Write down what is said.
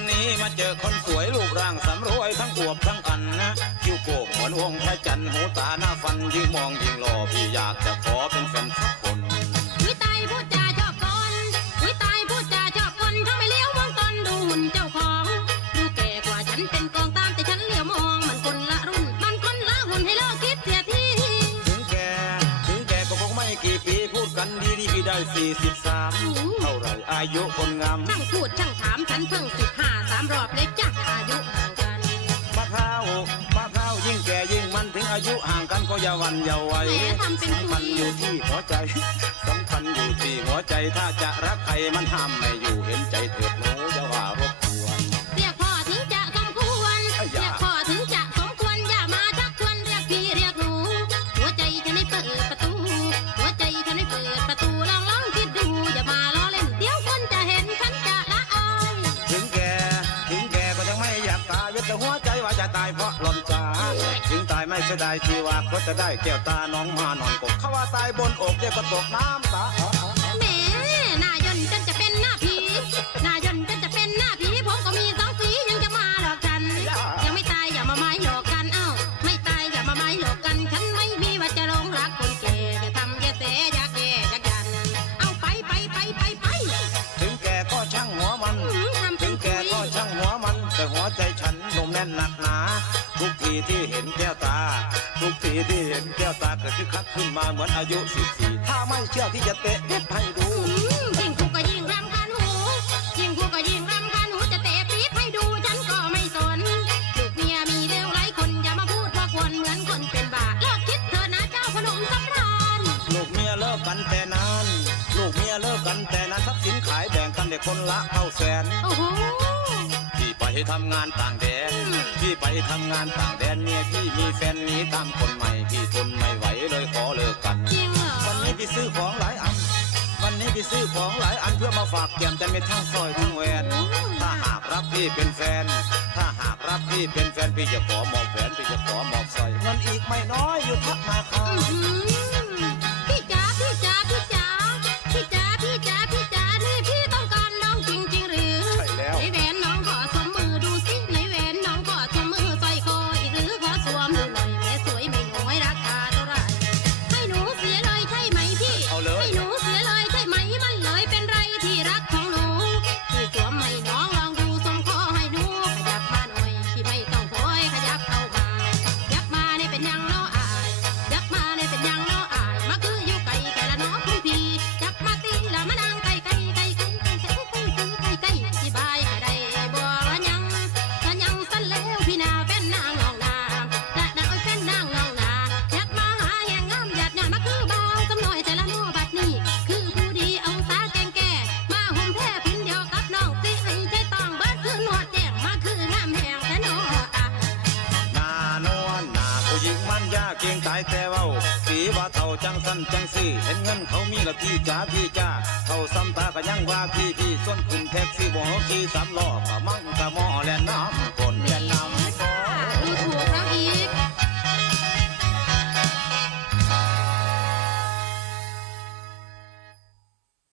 วันนี้มาเจอคนสวยรูปร่างสำรวยทั้งอวบทั้งอันนะคิ้วโก่งเหมือนวงพระจันทร์หูตาหน้าฟันยิ่งมองยิ่งหล่อพี่อยากจะขอเป็นแฟนสักคน ได้สี่สิบสามเท่าไหรอายุคนงามช่างพูดช่างถามฉันเพิ่งสิบห้าสามรอบเล็กจ้ะอายุห่างกันมะพร้าวมะพร้าวยิ่งแก่ยิ่งมันถึงอายุห่างกันก็อยาหวันอยาไหวแหมทำเป็นคุสำคัญยอยู่ที่หัวใจสำคัญอยู่ที่หัวใจถ้าจะรักใครมันห้ามไม่อยู่เห็นใจเถิดหนูจะว่ารบกวน ถึงตายไม่เสียดายชีวาก็จะได้แก้วตาน้องมานอนกบเขาว่าตายบนอกเดี๋ยวก็ตกน้ำตาแหมหน้ายนจนจะเป็นหน้าผีหน้ายนจนจะเป็นหน้าผีผมก็มีสองสียังจะมาหลอกกัน ยังไม่ตายอย่ามาไม้หลอกกันเอ้าไม่ ทุกทีที่เห็นแก้วตา ทุกทีที่เห็นแก้วตาเกิดคึกคักขึ้นมาเหมือนอายุสิบสี่ถ้าไม่เชื่อที่จะเตะเพชรให้ดูหืมยิ่งพูดก็ยิ่งรำคาญหู ยิ่งพูดก็ยิ่งรำคาญหูจะเตะปี๊บให้ดูฉันก็ไม่สนลูกเมียมีเร็วหลายคนอย่ามาพูดว่าควรเหมือนคนเป็นบ้าเลิกคิดเถอะนะเจ้าขนมสำราญลูกเมียเลิกกันแต่นาน ลูกเมียเลิกกันแต่นานทรัพย์สินขายแบ่งกันเด็กคนละเท่าแสนโอ้โหพี่ไป ทำงานต่างแดน พี่ไปทำงานต่างแดนเมียพี่มีแฟนหนีตามคนใหม่ พี่ทนไม่ไหวเลยขอเลิกกัน จริงเหรอวันนี้พี่ซื้อของหลายอัน วันนี้พี่ซื้อของหลายอันเพื่อมาฝากเกี่ยมแต่ไม่ทั้งสร้อยทั้งแหวน ถ้าหากรับพี่เป็นแฟน ถ้าหากรับพี่เป็นแฟนพี่จะขอมองแหวนพี่จะิงมันยากเกียงตายแต่เว้าสีว่าเท่าจังสั้นจังสี่เห็นเงินเขามีละพี่จ้าพี่จ้าเท่าซ้ำตาก็ยังว่าพี่พี่ส่วนขึ้นแท็กซี่บอกขี่สามล้อก็มั่งกะหม้อแล่นน้ำคนแล่นน้ำ